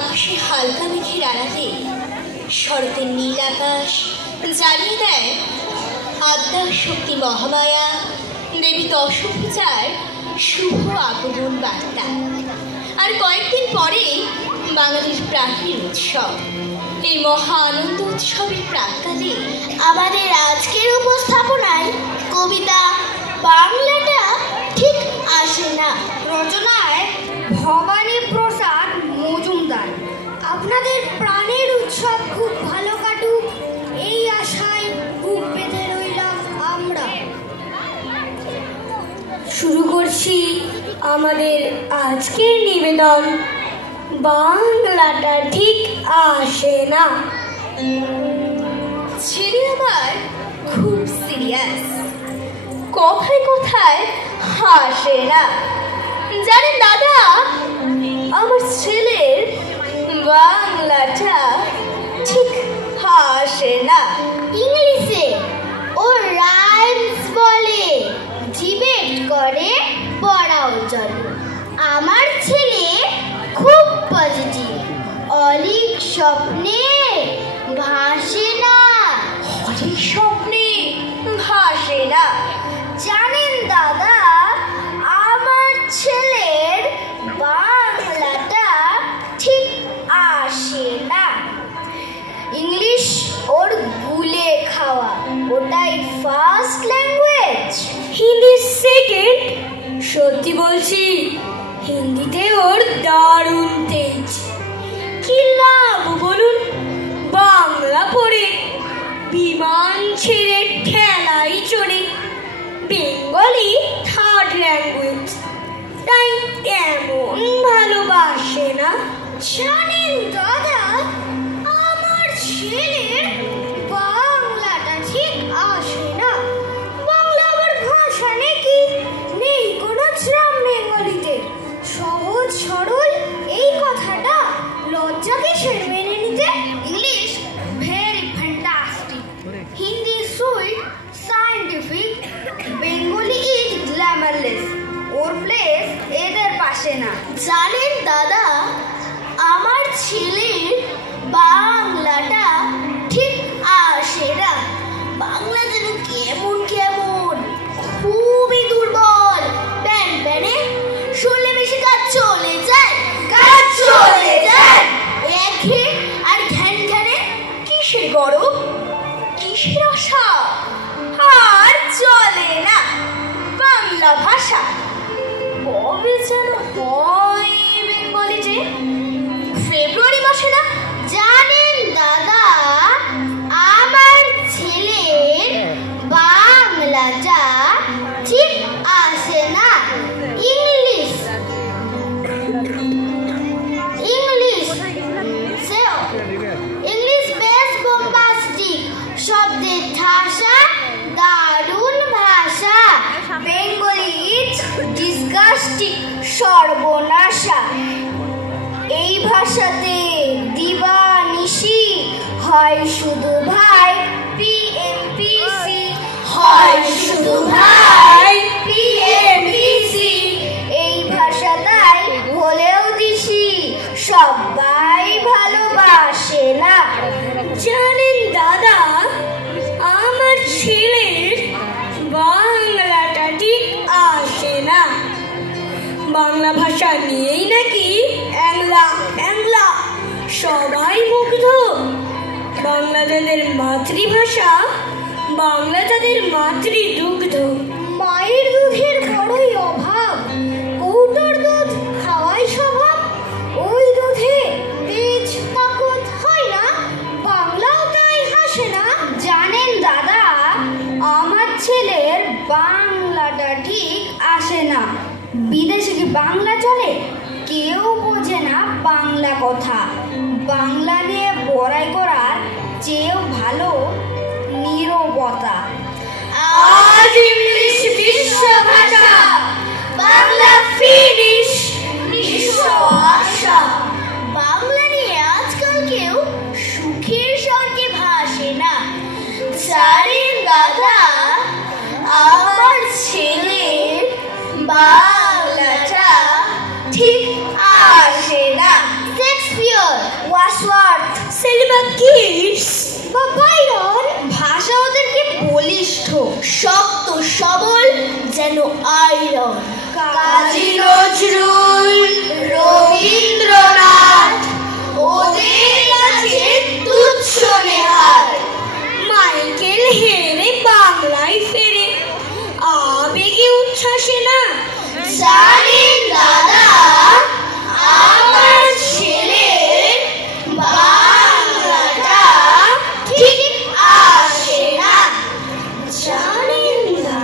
আকাশে হালকা মেঘের আড়ালে শরতের নীল আকাশ জানিয়ে দেয় আদ্যা শক্তি মহামায়া দেবী দশভূজার শুভ আগমন বার্তা। আর কয়েকদিন পরে বাঙালির প্রাণের উৎসব, এই মহা আনন্দ উৎসবের প্রাক্কালে আমাদের আজকের উপস্থাপনায় কবিতা বাংলাটা ঠিক আসে না, রচনায় ভবানী প্রসাদ মজুমদার। আপনাদের প্রাণের উৎসব খুব ভালো কাটুক এই আশায় বুক বেঁধে রইলাম আমরা। শুরু করছি আমাদের আজকের নিবেদন, বাংলাটা ঠিক আসে না। ছেলে আমার খুব সিরিয়াস, কথায় কথায় হাসে না। জানেন দাদা, আমার ছেলের বাংলাটা ঠিক হাসে না। ইংলিশে ও রাইমস বলে, ডিবেট করে, পড়াও চলে। আমার ছেলে খুব পজিটিভ, অলিক স্বপ্নে ভাসে না। অলিক স্বপ্নে ভাসে না। জানেন দাদা, আমার ছেলের বাংলাটা ঠিক আসে না। ইংলিশ ওর গুলে খাওয়া, ওটাই ফার্স্ট ল্যাঙ্গুয়েজ। হিন্দি সেকেন্ড। সত্যি বলছি, হিন্দিতে ওর দারুণ তেজ। কি লাভ বলুন বাংলা পড়ে, বিমান ছেড়ে ঠেলাই চড়ে। বেঙ্গলি থার্ড ল্যাঙ্গুয়েজ, তাই তেমন ভালোবাসে না। জানেন দাদা, আমার ছেলের বাংলাটা ঠিক আসে না। বাংলা আবার ভাষা নাকি? নেই কোনো শ্রাম বেঙ্গলিতে। সহজ সরল এই কথাটা লজ্জা কিসের মেনে নিতে? English very fantastic, Hindi sweet scientific, Bengali is glamourless. Or place এদের পাশে না। জানেন দাদা, আমার ছেলের বাংলাটা ঠিক আসে না। বাংলা যেন কেমন কেমন, খুবই দুর্বল। প্যান প্যানে শুনলে বেশি কাজ চলে যায়, কাজ চলে যায়। একঘেয়ে আর ঘ্যান ঘ্যানে। কিসের গরম, কিসের আশা, আর চলে না বাংলা ভাষা। কবে যেন হয় বেঙ্গলিতে, ফেব্রুয়ারি মাসে না? জানেন দাদা, আমার ছেলের বাংলাটা ঠিক আসে না। ইংলিশ ইংলিশ ইংলিশ বেশ বোম্বাস্টিক, শব্দের ঠাসা, দারুণ ভাষা। বেঙ্গলি ইজ ডিসগাস্টিং, সর্বনাশা। এই ভাষাতে দিবানিশি হয় শুধু ভাই পিএমপিসি, হয় শুধু ভাই পিএমপিসি। এই ভাষাটাই হলেও দিশি, সবাই ভালোবাসে না। জানেন দাদা, আমার ছেলের বাংলাটা ঠিক আসে না। বাংলা ভাষা নিয়েই নাকি অ্যাংলা অ্যাংলা, সবাই মুগ্ধ। বাংলা তাদের মাতৃভাষা, বাংলা তাদের মাতৃদুগ্ধ। মায়ের দুধের বড়ই অভাব, কৌটোর দুধ খাওয়াই স্বভাব। ওই দুধে তেজ তাকত হয় না, বাংলাও তাই হাসে না। জানেন দাদা, আমার ছেলের বাংলাটা ঠিক আসে না। বিদেশে কি বাংলা চলে? কেউ বোঝে না বাংলা কথা। বাংলা নিয়ে বড়াই করার চেয়েও ভালো নীরবতা। আজ ইংলিশ বিশ্ব ভাষা, বাংলা ফিনিশ নিঃস্ব আশা। বাংলা নিয়ে আজকাল কেউ সুখের স্বর্গে ভাসে না। জানেন দাদা, আমার ছেলের বাংলাটা ঠিক আসে না। শেক্সপিয়ার শেক্সপিয়র, ওয়াসওয়ার্থ, সেলিমা কিটস বা বাইরন। ভাষা ওদেরকে বলিষ্ঠ, শক্ত, সবল, যেন আয়রন। কাজী নজরুল, রবীন্দ্রনাথ ওদের কাছে তুচ্ছ নেহার। মাইকেল হেরে বাংলায় ফেরে, আবেগে উচ্ছ্বাসে না। জানেন দাদা, আমার ছেলের বাংলাটা ঠিক আসে না। জানেন না,